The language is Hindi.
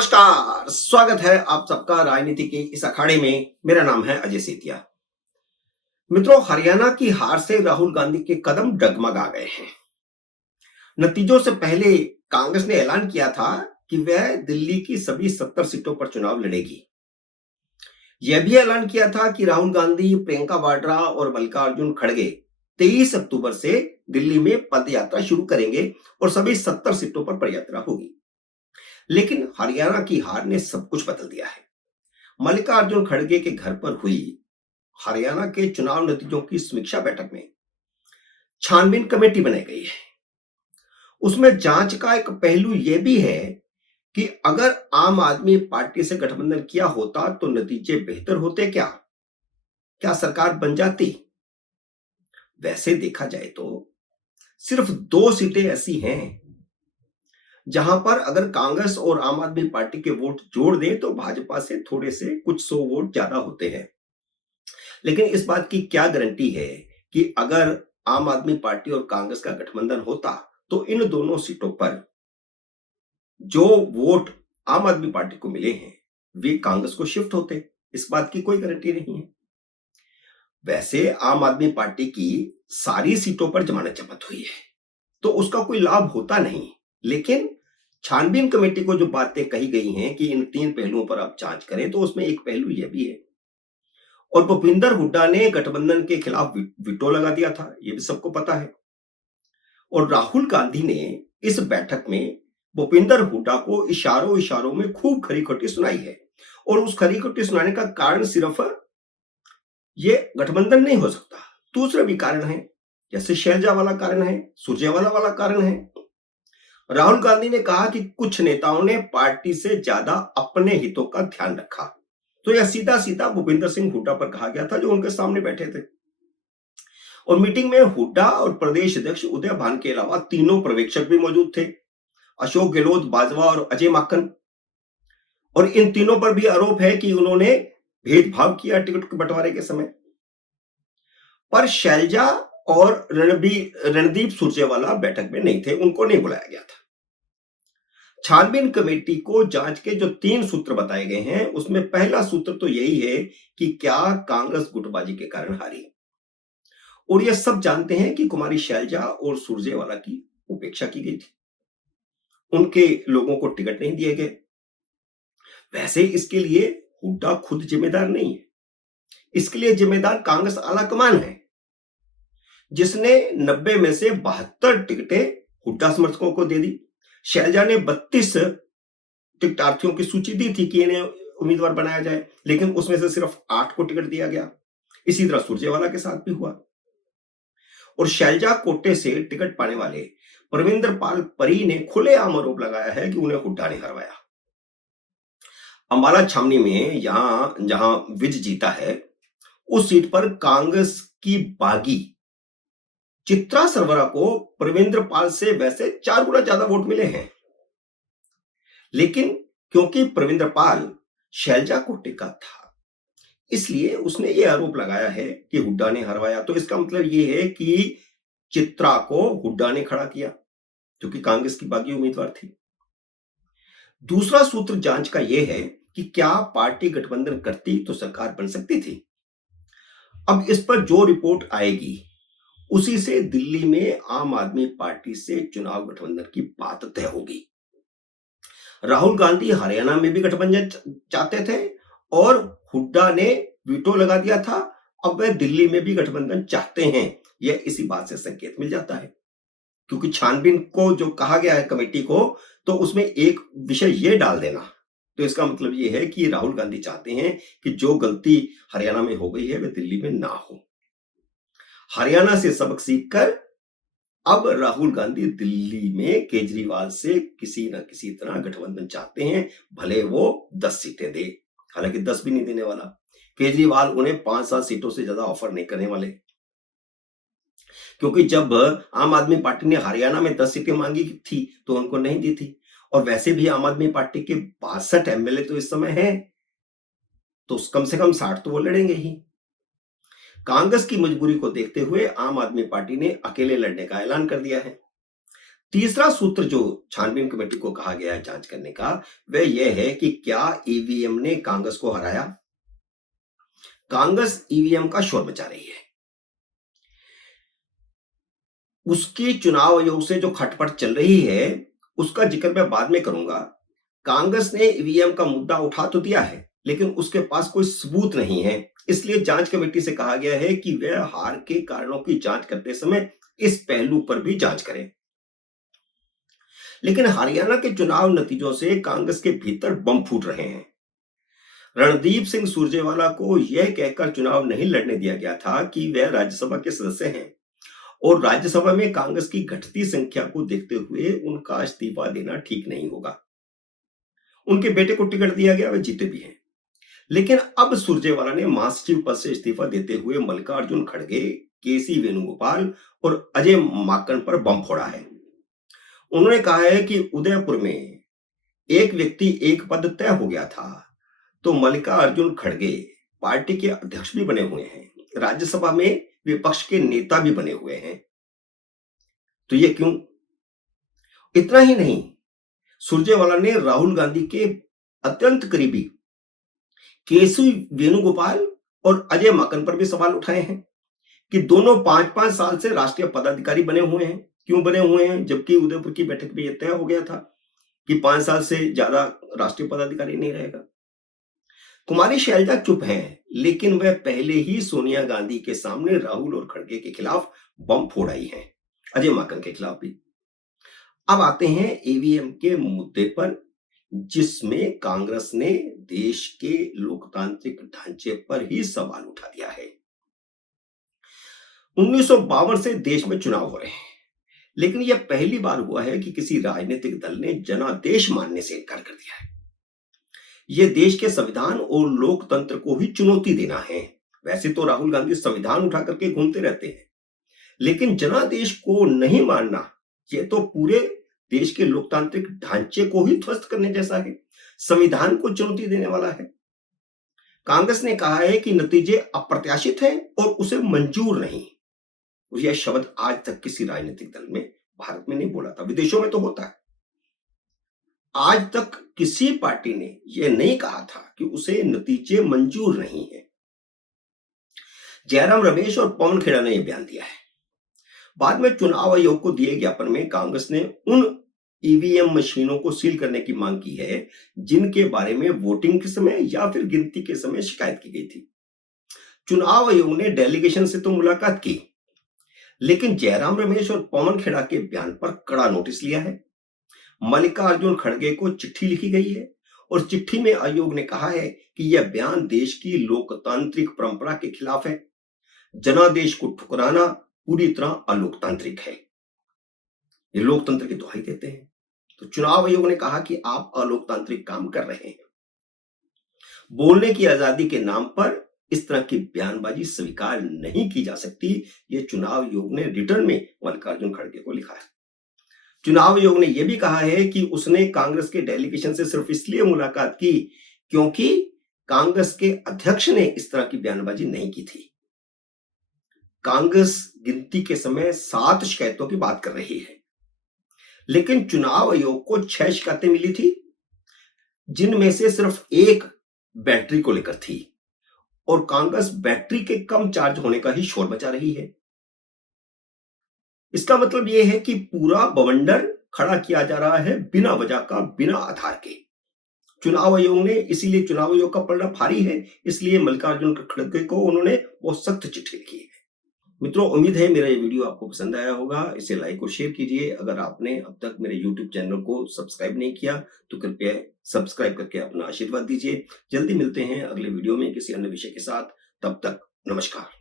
नमस्कार, स्वागत है आप सबका राजनीति के इस अखाड़े में। मेरा नाम है अजय सेतिया। मित्रों, हरियाणा की हार से राहुल गांधी के कदम डगमगा गए हैं। नतीजों से पहले कांग्रेस ने ऐलान किया था कि वह दिल्ली की सभी 70 सीटों पर चुनाव लड़ेगी। यह भी ऐलान किया था कि राहुल गांधी, प्रियंका वाड्रा और मल्लिकार्जुन खड़गे 23 अक्टूबर से दिल्ली में पदयात्रा शुरू करेंगे और सभी 70 सीटों पर पदयात्रा होगी। लेकिन हरियाणा की हार ने सब कुछ बदल दिया है। मल्लिकार्जुन खड़गे के घर पर हुई हरियाणा के चुनाव नतीजों की समीक्षा बैठक में छानबीन कमेटी बनाई गई है। उसमें जांच का एक पहलू यह भी है कि अगर आम आदमी पार्टी से गठबंधन किया होता तो नतीजे बेहतर होते क्या सरकार बन जाती? वैसे देखा जाए तो सिर्फ 2 सीटें ऐसी हैं जहां पर अगर कांग्रेस और आम आदमी पार्टी के वोट जोड़ दें तो भाजपा से थोड़े से कुछ 100 वोट ज्यादा होते हैं। लेकिन इस बात की क्या गारंटी है कि अगर आम आदमी पार्टी और कांग्रेस का गठबंधन होता तो इन दोनों सीटों पर जो वोट आम आदमी पार्टी को मिले हैं वे कांग्रेस को शिफ्ट होते? इस बात की कोई गारंटी नहीं है। वैसे आम आदमी पार्टी की सारी सीटों पर जमानत जब्त हुई है तो उसका कोई लाभ होता नहीं। लेकिन छानबीन कमेटी को जो बातें कही गई हैं कि इन 3 पहलुओं पर आप जांच करें, तो उसमें एक पहलू यह भी है। और भूपिंदर हुड्डा ने गठबंधन के खिलाफ वीटो लगा दिया था, यह भी सबको पता है। और राहुल गांधी ने इस बैठक में भूपिंदर हुड्डा को इशारों इशारों में खूब खरी खोटी सुनाई है। और उस खरी खोटी सुनाने का कारण सिर्फ ये गठबंधन नहीं हो सकता, दूसरे भी कारण है, जैसे शैलजा वाला कारण है, सुरजेवाला वाला कारण है। राहुल गांधी ने कहा कि कुछ नेताओं ने पार्टी से ज्यादा अपने हितों का ध्यान रखा। तो यह सीधा सीधा भूपिंदर सिंह हुड्डा पर कहा गया था जो उनके सामने बैठे थे। और मीटिंग में हुड्डा और प्रदेश अध्यक्ष उदय भान के अलावा तीनों पर्यवेक्षक भी मौजूद थे, अशोक गहलोत, बाजवा और अजय माकन। और इन तीनों पर भी आरोप है कि उन्होंने भेदभाव किया टिकट के बंटवारे के समय। पर शैलजा और रणदीप सुरजेवाला बैठक में नहीं थे, उनको नहीं बुलाया गया था। छानबीन कमेटी को जांच के जो 3 सूत्र बताए गए हैं उसमें पहला सूत्र तो यही है कि क्या कांग्रेस गुटबाजी के कारण हारी। और ये सब जानते हैं कि कुमारी शैलजा और सुरजेवाला की उपेक्षा की गई थी, उनके लोगों को टिकट नहीं दिए गए। वैसे इसके लिए हुड्डा खुद जिम्मेदार नहीं है, इसके लिए जिम्मेदार कांग्रेस आलाकमान है, जिसने 90 में से 72 टिकटें हुड्डा समर्थकों को दे दी। शैलजा ने 32 टिकटार्थियों की सूची दी थी कि इन्हें उम्मीदवार बनाया जाए, लेकिन उसमें से सिर्फ 8 को टिकट दिया गया। इसी तरह सुरजेवाला के साथ भी हुआ। और शैलजा कोटे से टिकट पाने वाले परविंदर पाल परी ने खुलेआम आरोप लगाया है कि उन्हें हुड्डा ने हरवाया। अंबाला छावनी में जहां विज जीता है उस सीट पर कांग्रेस की बागी चित्रा सरवरा को परविंदर पाल से वैसे 4 गुना ज्यादा वोट मिले हैं। लेकिन क्योंकि परविंदर पाल शैलजा कोटे का था इसलिए उसने ये आरोप लगाया है कि हुड्डा ने हरवाया। तो इसका मतलब ये है कि चित्रा को हुड्डा ने खड़ा किया जो कि कांग्रेस की बागी उम्मीदवार थी। दूसरा सूत्र जांच का यह है कि क्या पार्टी गठबंधन करती तो सरकार बन सकती थी। अब इस पर जो रिपोर्ट आएगी उसी से दिल्ली में आम आदमी पार्टी से चुनाव गठबंधन की बात तय होगी। राहुल गांधी हरियाणा में भी गठबंधन चाहते थे और हुड्डा ने वीटो लगा दिया था। अब वे दिल्ली में भी गठबंधन चाहते हैं, यह इसी बात से संकेत मिल जाता है। क्योंकि छानबीन को जो कहा गया है कमेटी को, तो उसमें एक विषय यह डाल देना, तो इसका मतलब यह है कि राहुल गांधी चाहते हैं कि जो गलती हरियाणा में हो गई है वह दिल्ली में ना हो। हरियाणा से सबक सीखकर अब राहुल गांधी दिल्ली में केजरीवाल से किसी न किसी तरह गठबंधन चाहते हैं, भले वो 10 सीटें दे। हालांकि 10 भी नहीं देने वाला, केजरीवाल उन्हें 5-7 सीटों से ज्यादा ऑफर नहीं करने वाले। क्योंकि जब आम आदमी पार्टी ने हरियाणा में 10 सीटें मांगी थी तो उनको नहीं दी थी। और वैसे भी आम आदमी पार्टी के 62 एमएलए तो इस समय हैं, तो कम से कम 60 तो वो लड़ेंगे ही। कांग्रेस की मजबूरी को देखते हुए आम आदमी पार्टी ने अकेले लड़ने का ऐलान कर दिया है। तीसरा सूत्र जो छानबीन कमेटी को कहा गया है जांच करने का, वह यह है कि क्या ईवीएम ने कांग्रेस को हराया? कांग्रेस ईवीएम का शोर मचा रही है। उसकी चुनाव आयोग से जो खटपट चल रही है, उसका जिक्र मैं बाद में करूंगा। कांग्रेस ने ईवीएम का मुद्दा उठा तो दिया है, लेकिन उसके पास कोई सबूत नहीं है। इसलिए जांच कमेटी से कहा गया है कि वह हार के कारणों की जांच करते समय इस पहलू पर भी जांच करें। लेकिन हरियाणा के चुनाव नतीजों से कांग्रेस के भीतर बम फूट रहे हैं। रणदीप सिंह सुरजेवाला को यह कहकर चुनाव नहीं लड़ने दिया गया था कि वह राज्यसभा के सदस्य हैं और राज्यसभा में कांग्रेस की घटती संख्या को देखते हुए उनका इस्तीफा देना ठीक नहीं होगा। उनके बेटे को टिकट दिया गया, वे जीते भी हैं। लेकिन अब सुरजेवाला ने महासचिव पद से इस्तीफा देते हुए मल्लिकार्जुन खड़गे, केसी वेणुगोपाल और अजय माकन पर बम फोड़ा है। उन्होंने कहा है कि उदयपुर में एक व्यक्ति एक पद तय हो गया था, तो मल्लिकार्जुन खड़गे पार्टी के अध्यक्ष भी बने हुए हैं, राज्यसभा में विपक्ष के नेता भी बने हुए हैं। तो ये क्यों? इतना ही नहीं, सुरजेवाला ने राहुल गांधी के अत्यंत करीबी केसी वेणुगोपाल और अजय माकन पर भी सवाल उठाए हैं कि दोनों 5-5 साल से राष्ट्रीय पदाधिकारी बने हुए हैं। क्यों बने हुए हैं, जबकि उदयपुर की बैठक में यह तय हो गया था कि 5 साल से ज्यादा राष्ट्रीय पदाधिकारी नहीं रहेगा। कुमारी शैलजा चुप हैं, लेकिन वह पहले ही सोनिया गांधी के सामने राहुल और खड़गे के खिलाफ बम फोड़ आई हैं, अजय माकन के खिलाफ भी। अब आते हैं ईवीएम के मुद्दे पर, जिसमें कांग्रेस ने देश के लोकतांत्रिक ढांचे पर ही सवाल उठा दिया है। 1952 से देश में चुनाव हो रहे हैं, लेकिन यह पहली बार हुआ है कि किसी राजनीतिक दल ने जनादेश मानने से इनकार कर दिया है। यह देश के संविधान और लोकतंत्र को ही चुनौती देना है। वैसे तो राहुल गांधी संविधान उठा करके घूमते रहते हैं, लेकिन जनादेश को नहीं मानना, यह तो पूरे देश के लोकतांत्रिक ढांचे को ही ध्वस्त करने जैसा है, संविधान को चुनौती देने वाला है। कांग्रेस ने कहा है कि नतीजे अप्रत्याशित हैं और उसे मंजूर नहीं। यह शब्द आज तक किसी राजनीतिक दल में भारत में नहीं बोला था, विदेशों में तो होता है। आज तक किसी पार्टी ने यह नहीं कहा था कि उसे नतीजे मंजूर नहीं है। जयराम रमेश और पवन खेड़ा ने यह बयान दिया है। बाद में चुनाव आयोग को दिए ज्ञापन में कांग्रेस ने उन ईवीएम मशीनों को सील करने की मांग की है जिनके बारे में वोटिंग के समय या फिर गिनती के समय शिकायत की गई थी। चुनाव आयोग ने डेलीगेशन से तो मुलाकात की, लेकिन जयराम रमेश और पवन खेड़ा के बयान पर कड़ा नोटिस लिया है। मल्लिकार्जुन खड़गे को चिट्ठी लिखी गई है और चिट्ठी में आयोग ने कहा है कि यह बयान देश की लोकतांत्रिक परंपरा के खिलाफ है। जनादेश को ठुकराना पूरी तरह अलोकतांत्रिक है। ये लोकतंत्र की दुहाई देते हैं। तो चुनाव आयोग ने कहा कि आप अलोकतांत्रिक काम कर रहे हैं। बोलने की आजादी के नाम पर इस तरह की बयानबाजी स्वीकार नहीं की जा सकती। ये चुनाव आयोग ने रिटर्न में मल्लिकार्जुन खड़गे को लिखा है। चुनाव आयोग ने यह भी कहा है कि उसने कांग्रेस के डेलीगेशन से सिर्फ इसलिए मुलाकात की क्योंकि कांग्रेस के अध्यक्ष ने इस तरह की बयानबाजी नहीं की थी। कांग्रेस गिनती के समय 7 शिकायतों की बात कर रही है, लेकिन चुनाव आयोग को 6 शिकायतें मिली थी, जिनमें से सिर्फ एक बैटरी को लेकर थी और कांग्रेस बैटरी के कम चार्ज होने का ही शोर मचा रही है। इसका मतलब यह है कि पूरा बवंडर खड़ा किया जा रहा है बिना वजह का, बिना आधार के। चुनाव आयोग ने, इसीलिए चुनाव आयोग का पलड़ा भारी है, इसलिए मल्लिकार्जुन खड़गे को उन्होंने बहुत सख्त चिट्ठी लिखी है। मित्रों, उम्मीद है मेरा ये वीडियो आपको पसंद आया होगा। इसे लाइक और शेयर कीजिए। अगर आपने अब तक मेरे YouTube चैनल को सब्सक्राइब नहीं किया तो कृपया सब्सक्राइब करके अपना आशीर्वाद दीजिए। जल्दी मिलते हैं अगले वीडियो में किसी अन्य विषय के साथ। तब तक नमस्कार।